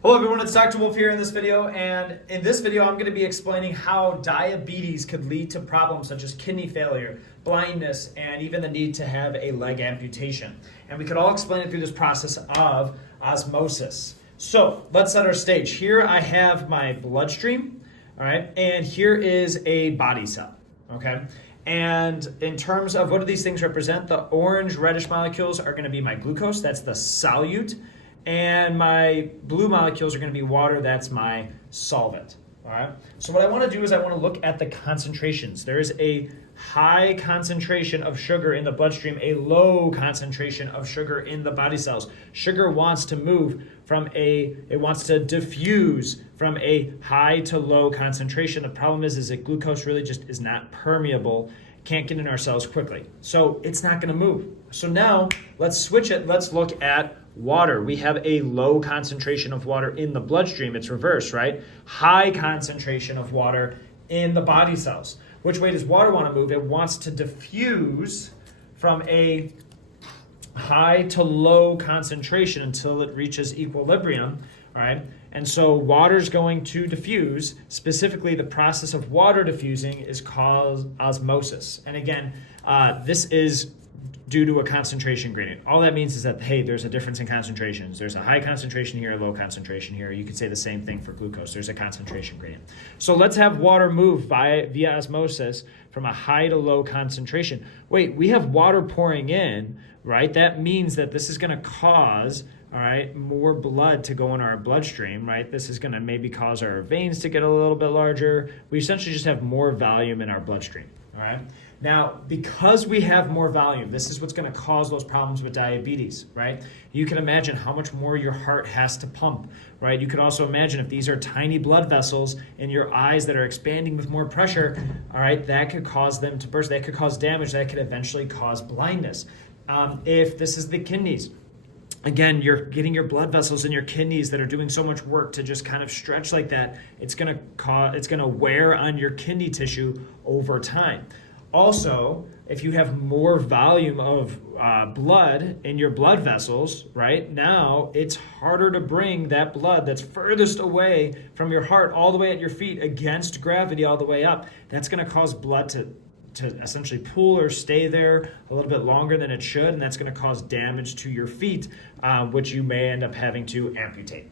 Hello everyone, it's Dr. Wolfe here in this video, and in this video I'm going to be explaining how diabetes could lead to problems such as kidney failure, blindness, and even the need to have a leg amputation. And we could all explain it through this process of osmosis. So let's set our stage. Here I have my bloodstream, all right, and here is a body cell, okay? And in terms of what do these things represent, the orange reddish molecules are going to be my glucose, that's the solute. And my blue molecules are going to be water, that's my solvent. All right. So what I want to do is I want to look at the concentrations. There is a high concentration of sugar in the bloodstream, a low concentration of sugar in the body cells. Sugar wants to move it wants to diffuse from a high to low concentration. The problem is that glucose really just is not permeable, can't get in our cells quickly. So it's not going to move. So now let's switch it. Let's look at water. We have a low concentration of water in the bloodstream. It's reversed, right? High concentration of water in the body cells. Which way does water want to move? It wants to diffuse from a high to low concentration until it reaches equilibrium, all right? And so water's going to diffuse. Specifically, the process of water diffusing is called osmosis. And again, this is due to a concentration gradient. All that means is that, hey, there's a difference in concentrations. There's a high concentration here, a low concentration here. You could say the same thing for glucose. There's a concentration gradient. So let's have water move via osmosis from a high to low concentration. Wait, we have water pouring in, right? That means that this is going to cause, all right, more blood to go in our bloodstream, right? This is going to maybe cause our veins to get a little bit larger. We essentially just have more volume in our bloodstream, all right? Now, because we have more volume, this is what's going to cause those problems with diabetes, right? You can imagine how much more your heart has to pump, right? You could also imagine if these are tiny blood vessels in your eyes that are expanding with more pressure, all right, that could cause them to burst. That could cause damage. That could eventually cause blindness. If this is the kidneys, again, you're getting your blood vessels in your kidneys that are doing so much work to just kind of stretch like that. It's going to wear on your kidney tissue over time. Also, if you have more volume of blood in your blood vessels, right, now it's harder to bring that blood that's furthest away from your heart all the way at your feet against gravity all the way up. That's going to cause blood to essentially pool or stay there a little bit longer than it should, and that's going to cause damage to your feet, which you may end up having to amputate.